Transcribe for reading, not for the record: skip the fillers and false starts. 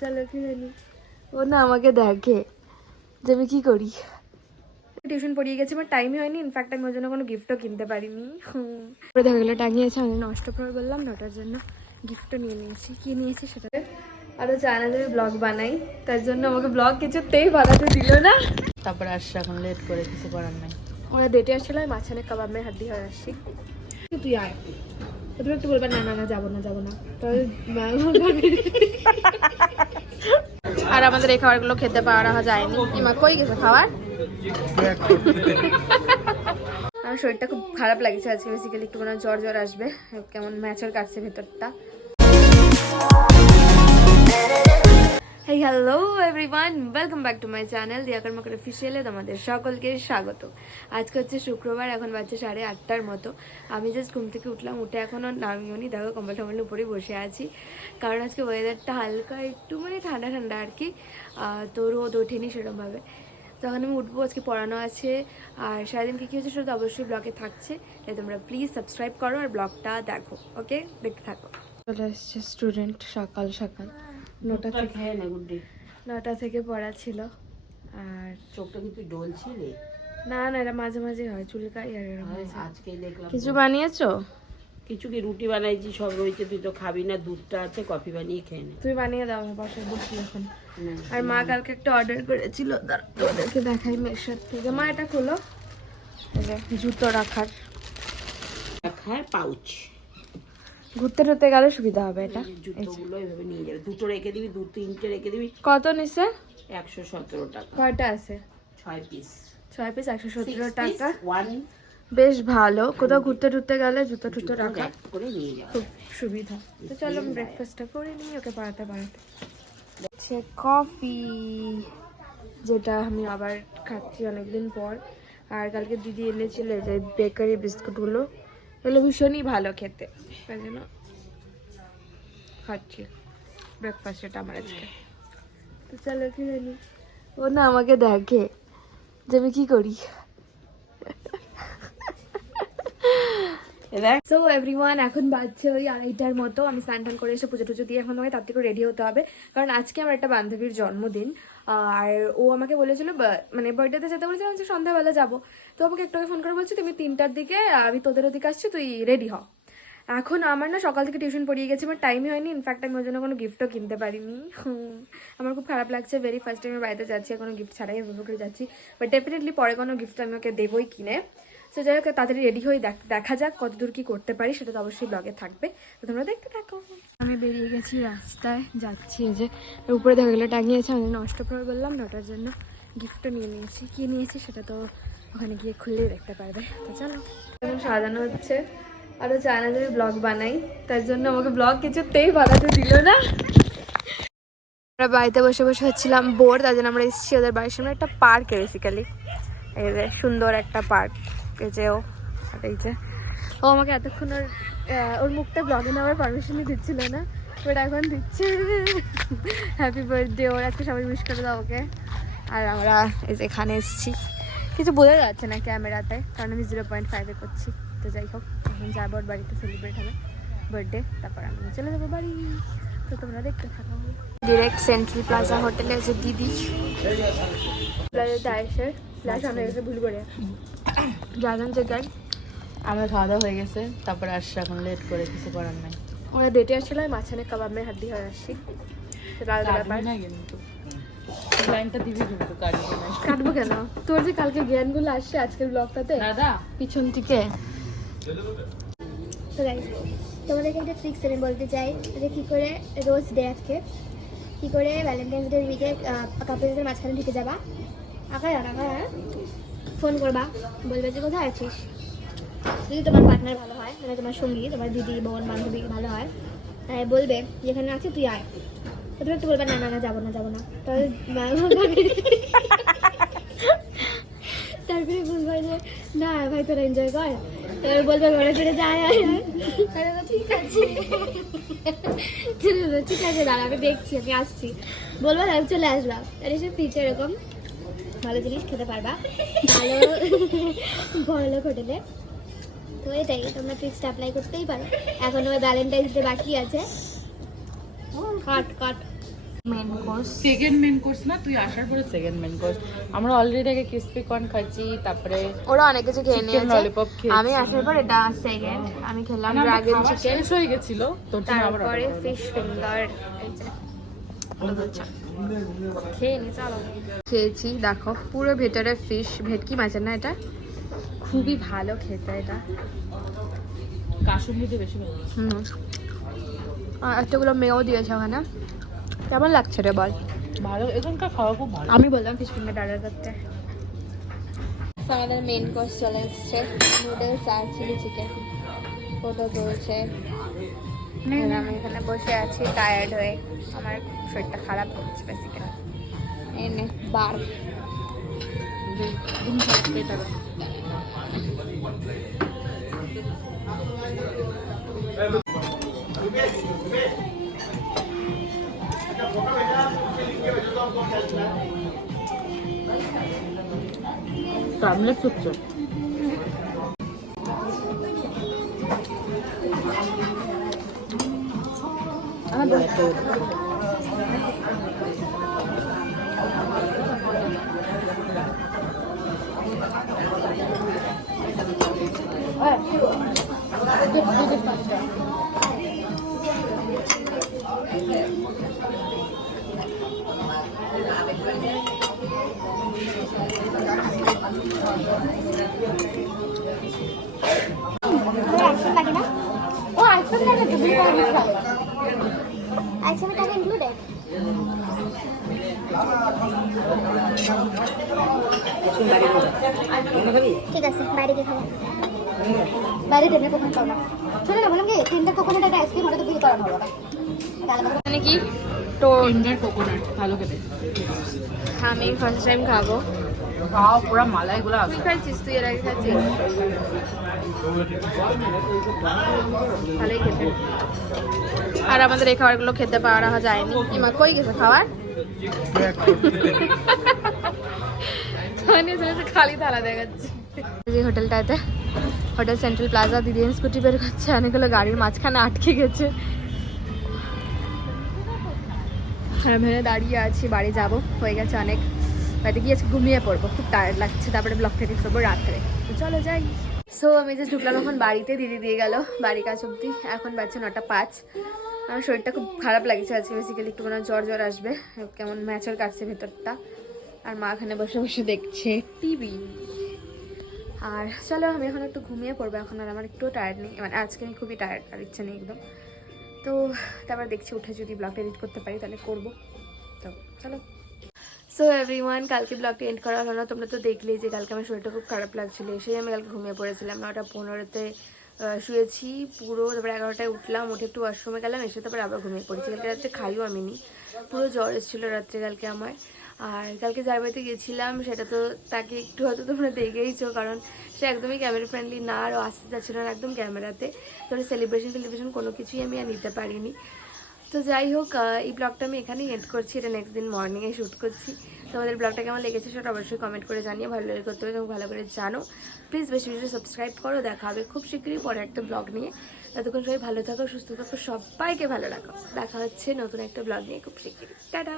চলো কিনে নি। ও না আমাকে দেখে যে আমি কি করি। টিউশন পড়িয়ে গেছি, আমার টাইমই হয়নি। ইনফ্যাক্ট আমি ওর জন্য কোনো গিফটও কিনতে পারিনি। দেখা গেলো টাঙিয়েছে, আমি নষ্ট করে বললাম না, ওটার জন্য গিফটও নিয়ে নিয়েছি। কি নিয়েছি সেটা আরও চায় না যে আমি ব্লগ বানাই, তার জন্য আমাকে ব্লগ কিছুতেই বানাতে দিল না। তারপরে আসছে এখন লেট করে, কিছু করার নাই। ওরা ডেটে আসছিল, আমি মাঝখানে কাবাব মেয়ে হাড্ডি হয়ে আসছি। তুই আয়, তুমি একটু বলবে না না না যাবো না যাবো না, তাহলে আর আমাদের এই খাবারগুলো খেতে পাওয়া যায়নি। ইমা কই গেছে খাবার? আমার শরীরটা খুব খারাপ লাগছে আজকে, বেসিক্যালি একটু মনে হয় জ্বর জ্বর আসবে, কেমন ম্যাচর কাটছে ভেতরটা। Hey hello everyone, welcome back to my channel দিয়া কর্মকার অফিসিয়ালে তোমাদের সকলকে স্বাগত। আজকে হচ্ছে শুক্রবার, এখন বাজছে 8:30টার মতো। আমি জাস্ট ঘুম থেকে উঠলাম, উঠে এখনও নামিও নি, দেখো কম্বল টম্বলের উপরেই বসে আছি, কারণ আজকে ওয়েদারটা হালকা একটু মানে ঠান্ডা ঠান্ডা আর কি। তো রোদ ওঠেনি সেরকমভাবে। তখন আমি উঠবো, আজকে পড়ানো আছে, আর সারাদিন কী কী হচ্ছে সেটা তো অবশ্যই ব্লগে থাকছে, তাই তোমরা প্লিজ সাবস্ক্রাইব করো আর ব্লগটা দেখো। ওকে, দেখতে থাকো। চলে আসছে স্টুডেন্ট সকাল সকাল, 9টা থেকে পড়া ছিল। আর চোখটা কিন্তু ডলছিলে? না না, এটা মাঝে মাঝে হয়, চুলকাই আর এরকম হয়েছে। আজকে দেখলাম। কিছু বানিয়েছো? কিছু কি, রুটি বানাইছি, সব রয়েছে, তুই তো খাবি না, দুধটা আছে, কফি বানিয়ে খেয়ে নে। তুমি বানিয়ে দাও, আমি পাশে বসি এখন। আর মা কালকে একটা অর্ডার করেছিল, ওদেরকে দেখাই মেশার থেকে। মা এটা খোলো, জুতো রাখার পাউচ। ঘুরতে টুরতে গেলে সুবিধা হবে এটা। জুতোগুলো এইভাবে নিয়ে যাবে, দুটো রেখে দিবি, 2-3টে রেখে দিবি। কত নিছে? 117 টাকা। কয়টা আছে? 6 পিস। 6 পিস 117 টাকা। 1 বেশ ভালো, কোথাও ঘুরতে টুরতে গেলে জুতো টুতো রাখা করে নিয়ে যাবে, খুব সুবিধা। তো চলো আমি ব্রেকফাস্টটা করে নিই, ওকে পড়াতে পড়াতে। কফি, যেটা আমি আবার খাচ্ছি অনেকদিন পর। আর কালকে দিদি এনেছিল যে বেকারি বিস্কুটগুলো, এগুলো ভীষণই ভালো খেতে, তাই জন্য খাচ্ছি ব্রেকফাস্ট এটা আমার আজকে। তো চলো কিনে নিই। ও না আমাকে দেখে যে আমি কি করি। সো এভরিওয়ান, এখন বাজছে ওই 2:30টার মতো। আমি স্নান টান করে এসে পুজো টুজো দিয়ে এখন তোমাকে তার থেকে রেডি হতে হবে, কারণ আজকে আমার একটা বান্ধবীর জন্মদিন। আর ও আমাকে বলেছিল মানে বার্থডেতে যেতে বলেছিলাম যে সন্ধ্যাবেলা যাবো। তো আমাকে একটু ফোন করে বলছি তুমি 3টার দিকে, আমি তোদের ওদিকে আসছি, তুই রেডি হ। এখন আমার না সকাল থেকে টিউশন পড়িয়ে গেছি, আমার টাইমই হয়নি। ইনফ্যাক্ট আমি ওর জন্য কোনো গিফটও কিনতে পারিনি। আমার খুব খারাপ লাগছে, ভেরি ফার্স্ট টাইম বাড়িতে যাচ্ছি, কোনো গিফট ছাড়াই এভাবে করে যাচ্ছি। বাট ডেফিনেটলি পরে কোনো গিফট আমি ওকে দেবোই কিনে। সো যাই হোক, তাড়াতাড়ি রেডি হয়ে দেখা যাক কতদূর কি করতে পারি, সেটা তো অবশ্যই ব্লগে থাকবে, তো তোমরা দেখতে থাকো। আমি বেরিয়ে গেছি, রাস্তায় যাচ্ছি, যে উপরে দেখা গেলো টাঙিয়েছে, আমি নষ্ট করে বললাম না, ওটার জন্য গিফটও নিয়ে নিয়েছি। কি নিয়েছি সেটা তো ওখানে গিয়ে খুললেই দেখতে পারবে। তো চলো, এখন সাজানো হচ্ছে, আরও চায় না যে আমি ব্লগ বানাই, তার জন্য আমাকে ব্লগ কিছুতেই বানাতে দিল না। আমরা বাড়িতে বসে বসে হচ্ছিলাম বোর, তার জন্য আমরা এসেছি ওদের বাড়ির সামনে একটা পার্কে। বেসিক্যালি এই যে সুন্দর একটা পার্ক, এই যে এই যে ও আমাকে এতক্ষণ ওর মুখটা ব্লগে নেওয়ার পারমিশনই দিচ্ছিল না, বাট এখন দিচ্ছে। হ্যাপি বার্থডে, ওর আজকে সবাই উইশ করে দাও ওকে। আর আমরা এই যে এখানে এসেছি, কিছু বোঝা যাচ্ছে না ক্যামেরাতে, কারণ আমি 0.5-এ করছি। তো যাই হোক, এখন যাবো ওর বাড়িতে, সেলিব্রেট হবে বার্থডে, তারপর আমি চলে যাবো বাড়ি। তো তোমরা দেখতে থাকো। ডিরেক্ট সেন্ট্রাল প্লাজা হোটেলে আছে দিদি, প্লাজাতে আসে প্লাস আমরা এসে ভুল করে জানান যে গাই। আমরা খাওয়া দাওয়া হয়ে গেছে, তারপরে আসছে এখন লেট করে, কিছু করার নাই। ওরা ডেটে আসছিল, আমি মাঝখানে কাবাব মেয়ে হাড্ডি হয়ে আসছি। লাইনটা দিবি কিন্তু কাটবো কেন? তোর যে কালকে জ্ঞানগুলো আসছে আজকের ব্লগটাতে দাদা পিছন থেকে। তো গাইস, তোমাদেরকে একটা ট্রিক্স আমি বলতে চাই যে কী করে রোজ ডে আজকে কী করে ভ্যালেন্টাইন্স ডে উইকে কাপড়দের মাঝখানে ঢুকে যাবা। ফোন করবা, বলবে যে কোথায় আছিস। যদি তোমার পার্টনার ভালো হয়, মানে তোমার সঙ্গী, তোমার দিদি বোন বান্ধবী ভালো হয়, বলবে যেখানে আছে তুই আয়। তুমি একটু বলবে না না না যাবো না যাবো না, তারপরে বলবে যে না ভাই তোরা এনজয় কর। এবার বলবে ঘরে ফিরে যায়, ঠিক আছে ঠিক আছে দাঁড়া আমি দেখছি, আমি আসছি, বলবো তাহলে চলে আসবা। তাহলে সে ফিউচার এরকম ভালো জিনিস খেতে পারবা ভালো বড়লোক হোটেলে। তো এটাই, তোমরা ট্রিক্সটা অ্যাপ্লাই করতেই পারো। এখন ওই ভ্যালেন্টাইন্স ডে বাকি আছে। Cut cut main course. Second main course না, তুই আসার পরে সেকেন্ড মেন কোর্স। আমরা অলরেডি আগে ক্রিসপি কর্ন খাচ্ছি, তারপরে ওরা অনেক কিছু খেয়ে চিকেন নিয়েছে। ললিপপ খেয়েছি। আমি আসার পর এটা সেকেন্ড, আমি খেলাম মানে আমার ড্রাগন খাওয়া চিকেন, শেষ হয়ে গেছিল, তোর জন্য আবার তারপরে order করলাম। Fish finger. এই যে খেয়ে নি, চলো। খেয়েছি, দেখো পুরো ভেতরে ফিশ, ভেটকি মাছের না এটা, খুবই ভালো খেতে এটা। কাশুন্দিতে বেশি ভালো লাগে। হুম, আর একটাগুলো মেয়েও দিয়েছে ওখানে। কেমন লাগছে রে বল? ভালো, এখানকার খাওয়া খুব ভালো। আমি বললাম ফিশ ফিঙ্গার অর্ডার করতে। আমাদের মেন কোর্স চলে এসছে, নুডলস আর চিলি চিকেন। ফটো চলছে, আর আমি এখানে বসে আছি টায়ার্ড হয়ে, আমার শরীরটা খারাপ করছে বেসিক্যালি। এনে বার টার্মলেট হচ্ছে। আইসক্রিম লাগে না? ও আইসক্রিম লাগে তো, 2 টাকা ডিসকাউন্ট। আইসক্রিমের টাকা ইনক্লুডেড? ঠিক আছে, বাইরে গিয়ে খাবো। বাইরে টেবিলে কোকোনাট খাবো না। শোনো না, বললাম কি 3টা কোকোনাট একটা আইসক্রিম ওটা তো বিল করা হবে না। মানে কি তো টেন্ডার কোকোনাট ভালো খেতে। আমি ফার্স্ট টাইম খাবো। খাও, পুরো মালাইগুলো তুই আছে। খাচ্ছিস? তুই এর আগে খাচ্ছিস? ভালোই খেতে। আর আমাদের এই খাবারগুলো খেতে পাওয়া যায়নি। ইমা কই গেছে খাবার? খালি থালা দেখাচ্ছে। যে হোটেলটাতে, হোটেল সেন্ট্রাল প্লাজা, দিদি স্কুটি বের করছে, অনেকগুলো গাড়ির মাঝখানে আটকে গেছে। আমি দাঁড়িয়ে আছি, বাড়ি যাব, হয়ে গেছে অনেক। বাড়িতে গিয়ে ঘুমিয়ে পড়বো, খুব টায়ার্ড লাগছে, তারপরে ব্লগ থেকে করবো রাত্রে। তো চলো যাই। সো আমি যে ঢুকলাম এখন বাড়িতে, দিদি দিয়ে গেল বাড়ির কাছ অব্দি, এখন বাজছে 9:05। আমার শরীরটা খুব খারাপ লাগছে আজকে, বেসিক্যালি একটু কোনো জ্বর জ্বর আসবে, কেমন ম্যাচর কাটছে ভেতরটা। আর মা এখানে বসে বসে দেখছে টিভি। আর চলো আমি এখন একটু ঘুমিয়ে পড়বো, এখন আর আমার একটু টায়ার্ড নেই, মানে আজকে আমি খুবই টায়ার্ড, আর ইচ্ছে নেই একদম। তো তারপর দেখছি উঠে যদি ব্লগটা এডিট করতে পারি তাহলে করবো। তো চলো। সো এভরিওয়ান, কালকে ব্লগটা এন্ড করা হলো না। তোমরা তো দেখলেই যে কালকে আমার শরীরটা খুব খারাপ লাগছিলো, এসেই আমি কালকে ঘুমিয়ে পড়েছিলাম। 9:15-তে শুয়েছি পুরো, তারপরে 11টায় উঠলাম, উঠে একটু ওয়াশরুমে গেলাম, এসে তারপরে আবার ঘুমিয়ে পড়েছি। কালকে রাত্রে খাইও আমি নি, পুরো জ্বর এসেছিলো রাত্রে কালকে আমার। আর কালকে যার বাড়িতে গেছিলাম সেটা তো তাকে একটু হয়তো তোমরা দেখেইছো, কারণ সে একদমই ক্যামেরা ফ্রেন্ডলি না, আরও আসতে যাচ্ছিলো না একদম ক্যামেরাতে। তো সেলিব্রেশন কোনো কিছুই আমি আর নিতে পারিনি। তো যাই হোক, এই ব্লগটা আমি এখানেই এন্ড করছি। এটা নেক্সট দিন মর্নিংয়ে শ্যুট করছি। তোমাদের ব্লগটা কেমন লেগেছে সেটা অবশ্যই কমেন্ট করে জানিয়ে, ভালো লাগে করতে হবে এবং ভালো করে জানো। প্লিজ বেশি বেশি সাবস্ক্রাইব করো। দেখা হবে খুব শীঘ্রই পরে একটা ব্লগ নিয়ে। ততক্ষণ সবাই ভালো থাকো, সুস্থ থাকো, সবাইকে ভালো রাখো। দেখা হচ্ছে নতুন একটা ব্লগ নিয়ে খুব শীঘ্রই। টাটা।